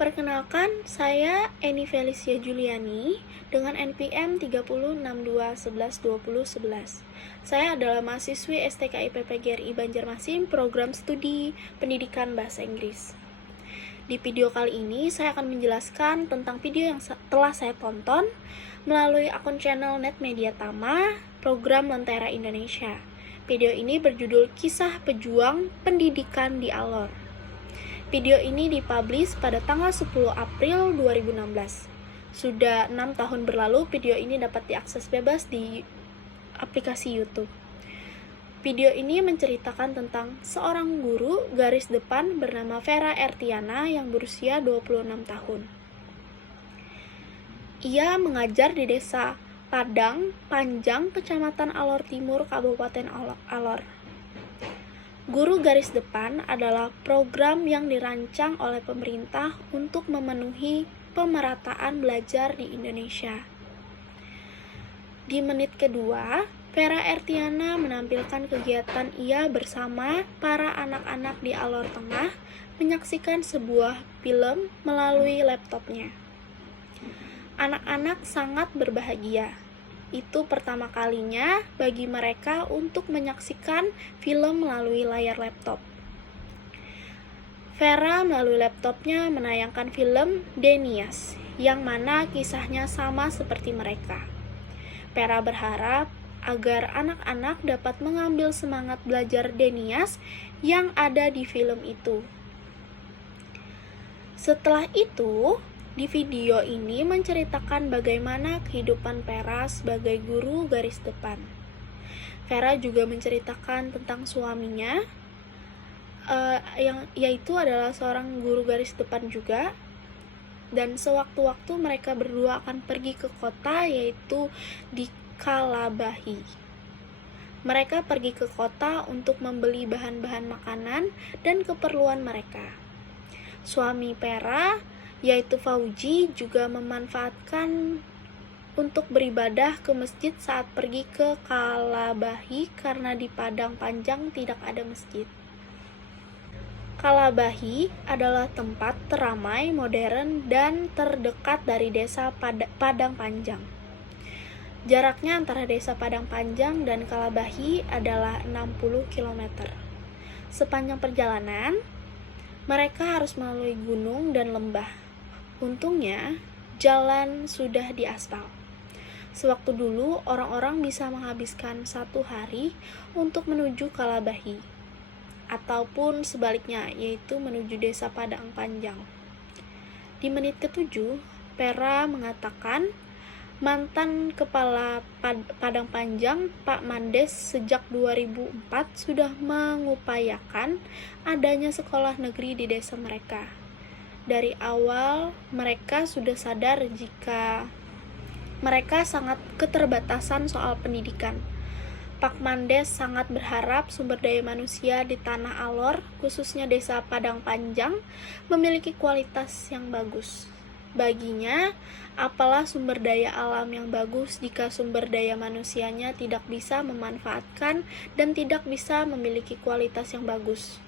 Perkenalkan, saya Eni Felicia Juliani dengan NPM 3062112011. Saya adalah mahasiswi STKI PPGRI Banjarmasin Program Studi Pendidikan Bahasa Inggris. Di video kali ini, saya akan menjelaskan tentang video yang telah saya tonton melalui akun channel Net Media Tama, program Lentera Indonesia. Video ini berjudul Kisah Pejuang Pendidikan di Alor. Video ini dipublish pada tanggal 10 April 2016. Sudah 6 tahun berlalu, video ini dapat diakses bebas di aplikasi YouTube. Video ini menceritakan tentang seorang guru garis depan bernama Vera Ertiana yang berusia 26 tahun. Ia mengajar di desa Padang Panjang, Kecamatan Alor Timur, Kabupaten Alor. Guru garis depan adalah program yang dirancang oleh pemerintah untuk memenuhi pemerataan belajar di Indonesia. Di menit kedua, Vera Ertiana menampilkan kegiatan ia bersama para anak-anak di Alor Tengah menyaksikan sebuah film melalui laptopnya. Anak-anak sangat berbahagia. Itu pertama kalinya bagi mereka untuk menyaksikan film melalui layar laptop. Vera melalui laptopnya menayangkan film Denias, yang mana kisahnya sama seperti mereka. Vera berharap agar anak-anak dapat mengambil semangat belajar Denias yang ada di film itu. Setelah itu, di video ini menceritakan bagaimana kehidupan Vera sebagai guru garis depan. Vera juga menceritakan tentang suaminya, yaitu adalah seorang guru garis depan juga. Dan sewaktu-waktu mereka berdua akan pergi ke kota, yaitu di Kalabahi. Mereka pergi ke kota untuk membeli bahan-bahan makanan dan keperluan mereka. Suami Vera, yaitu Fauji, juga memanfaatkan untuk beribadah ke masjid saat pergi ke Kalabahi karena di Padang Panjang tidak ada masjid. Kalabahi adalah tempat teramai, modern, dan terdekat dari desa Padang Panjang. Jaraknya antara desa Padang Panjang dan Kalabahi adalah 60 km. Sepanjang perjalanan, mereka harus melalui gunung dan lembah. Untungnya, jalan sudah diaspal. Sewaktu dulu, orang-orang bisa menghabiskan 1 hari untuk menuju Kalabahi, ataupun sebaliknya, yaitu menuju desa Padang Panjang. Di menit ke-7, Vera mengatakan mantan kepala Padang Panjang, Pak Mandes, sejak 2004 sudah mengupayakan adanya sekolah negeri di desa mereka. Dari awal, mereka sudah sadar jika mereka sangat keterbatasan soal pendidikan. Pak Mandes sangat berharap sumber daya manusia di Tanah Alor, khususnya desa Padang Panjang, memiliki kualitas yang bagus. Baginya, apalah sumber daya alam yang bagus jika sumber daya manusianya tidak bisa memanfaatkan dan tidak bisa memiliki kualitas yang bagus.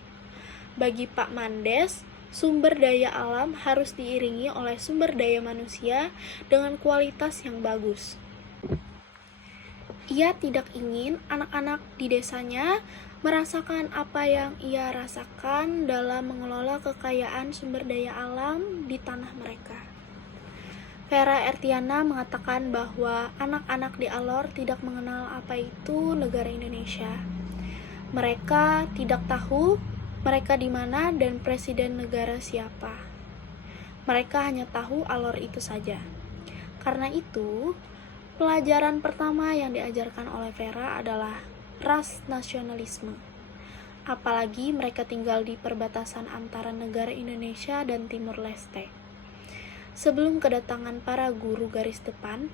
Bagi Pak Mandes, sumber daya alam harus diiringi oleh sumber daya manusia dengan kualitas yang bagus. Ia tidak ingin anak-anak di desanya merasakan apa yang ia rasakan dalam mengelola kekayaan sumber daya alam di tanah mereka. Vera Ertiana mengatakan bahwa anak-anak di Alor tidak mengenal apa itu negara Indonesia. Mereka tidak tahu mereka di mana dan presiden negara siapa. Mereka hanya tahu Alor itu saja. Karena itu, pelajaran pertama yang diajarkan oleh Vera adalah ras nasionalisme. Apalagi mereka tinggal di perbatasan antara negara Indonesia dan Timur Leste. Sebelum kedatangan para guru garis depan,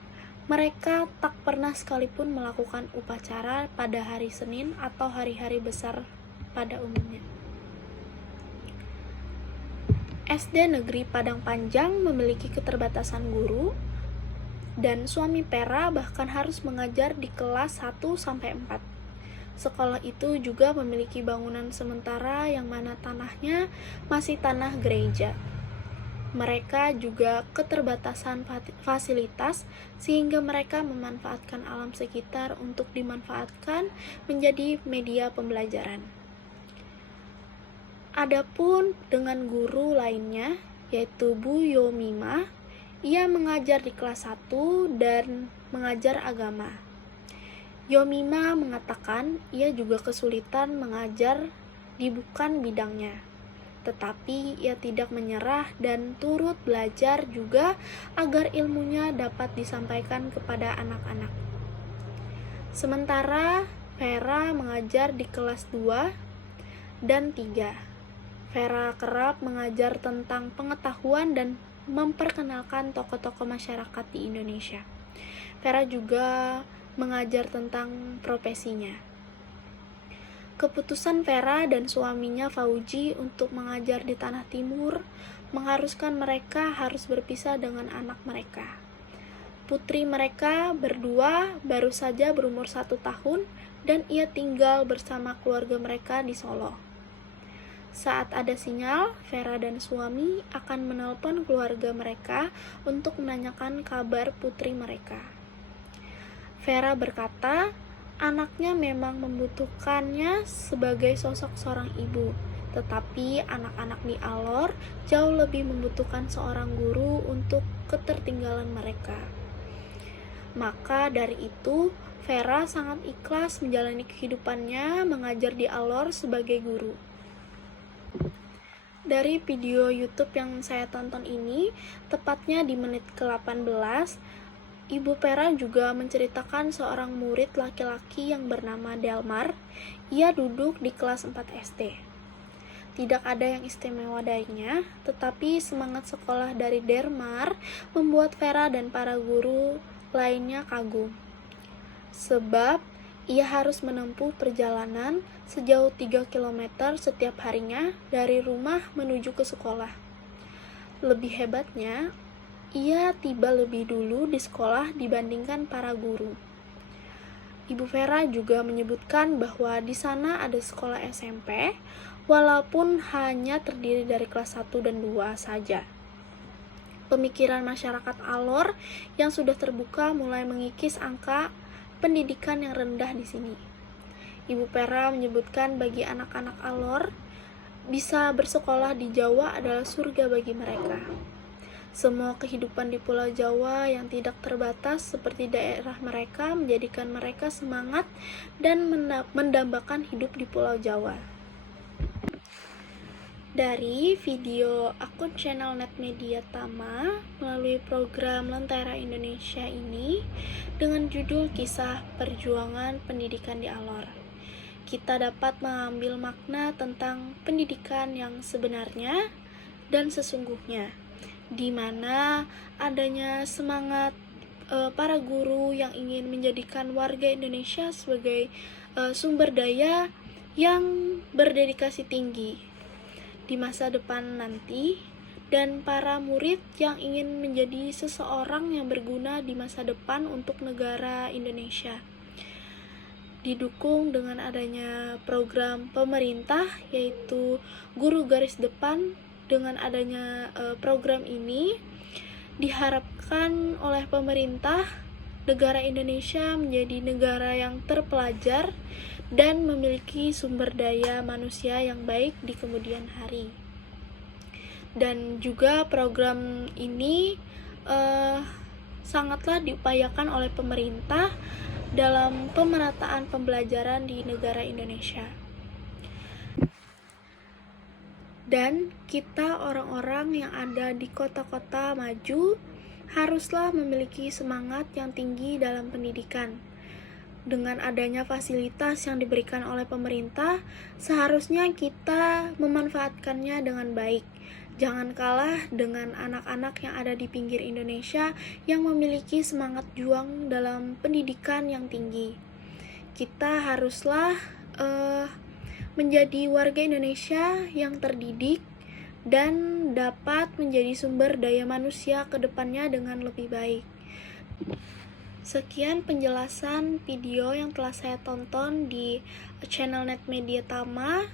mereka tak pernah sekalipun melakukan upacara pada hari Senin atau hari-hari besar pada umumnya. SD Negeri Padang Panjang memiliki keterbatasan guru, dan suami Vera bahkan harus mengajar di kelas 1-4. Sekolah itu juga memiliki bangunan sementara yang mana tanahnya masih tanah gereja. Mereka juga keterbatasan fasilitas sehingga mereka memanfaatkan alam sekitar untuk dimanfaatkan menjadi media pembelajaran. Adapun dengan guru lainnya, yaitu Bu Yomima, ia mengajar di kelas 1 dan mengajar agama. Yomima mengatakan ia juga kesulitan mengajar di bukan bidangnya. Tetapi ia tidak menyerah dan turut belajar juga agar ilmunya dapat disampaikan kepada anak-anak. Sementara Vera mengajar di kelas 2 dan 3. Vera kerap mengajar tentang pengetahuan dan memperkenalkan tokoh-tokoh masyarakat di Indonesia. Vera juga mengajar tentang profesinya. Keputusan Vera dan suaminya Fauji untuk mengajar di Tanah Timur mengharuskan mereka harus berpisah dengan anak mereka. Putri mereka berdua baru saja berumur 1 tahun dan ia tinggal bersama keluarga mereka di Solo. Saat ada sinyal, Vera dan suami akan menelpon keluarga mereka untuk menanyakan kabar putri mereka. Vera berkata, anaknya memang membutuhkannya sebagai sosok seorang ibu, tetapi anak-anak di Alor jauh lebih membutuhkan seorang guru untuk ketertinggalan mereka. Maka dari itu, Vera sangat ikhlas menjalani kehidupannya mengajar di Alor sebagai guru. Dari video YouTube yang saya tonton ini, tepatnya di menit ke-18, Ibu Vera juga menceritakan seorang murid laki-laki yang bernama Delmar. Ia duduk di kelas 4 SD. Tidak ada yang istimewa darinya, tetapi semangat sekolah dari Delmar membuat Vera dan para guru lainnya kagum. Sebab ia harus menempuh perjalanan sejauh 3 km setiap harinya dari rumah menuju ke sekolah. Lebih hebatnya, ia tiba lebih dulu di sekolah dibandingkan para guru. Ibu Vera juga menyebutkan bahwa di sana ada sekolah SMP, walaupun hanya terdiri dari kelas 1 dan 2 saja. Pemikiran masyarakat Alor yang sudah terbuka mulai mengikis angka pendidikan yang rendah di sini. Ibu Vera menyebutkan bagi anak-anak Alor, bisa bersekolah di Jawa adalah surga bagi mereka. Semua kehidupan di Pulau Jawa yang tidak terbatas seperti daerah mereka menjadikan mereka semangat dan mendambakan hidup di Pulau Jawa. Dari video akun channel Net Media Tama melalui program Lentera Indonesia ini dengan judul Kisah Perjuangan Pendidikan di Alor, kita dapat mengambil makna tentang pendidikan yang sebenarnya dan sesungguhnya, di mana adanya semangat para guru yang ingin menjadikan warga Indonesia sebagai sumber daya yang berdedikasi tinggi di masa depan nanti, dan para murid yang ingin menjadi seseorang yang berguna di masa depan untuk negara Indonesia. Didukung dengan adanya program pemerintah yaitu Guru Garis Depan. Dengan adanya program ini diharapkan oleh pemerintah negara Indonesia menjadi negara yang terpelajar dan memiliki sumber daya manusia yang baik di kemudian hari. Dan juga program ini sangatlah diupayakan oleh pemerintah dalam pemerataan pembelajaran di negara Indonesia. Dan kita orang-orang yang ada di kota-kota maju haruslah memiliki semangat yang tinggi dalam pendidikan. Dengan adanya fasilitas yang diberikan oleh pemerintah, seharusnya kita memanfaatkannya dengan baik. Jangan kalah dengan anak-anak yang ada di pinggir Indonesia yang memiliki semangat juang dalam pendidikan yang tinggi. Kita haruslah menjadi warga Indonesia yang terdidik dan dapat menjadi sumber daya manusia ke depannya dengan lebih baik. Sekian penjelasan video yang telah saya tonton di channel Net Media Tama.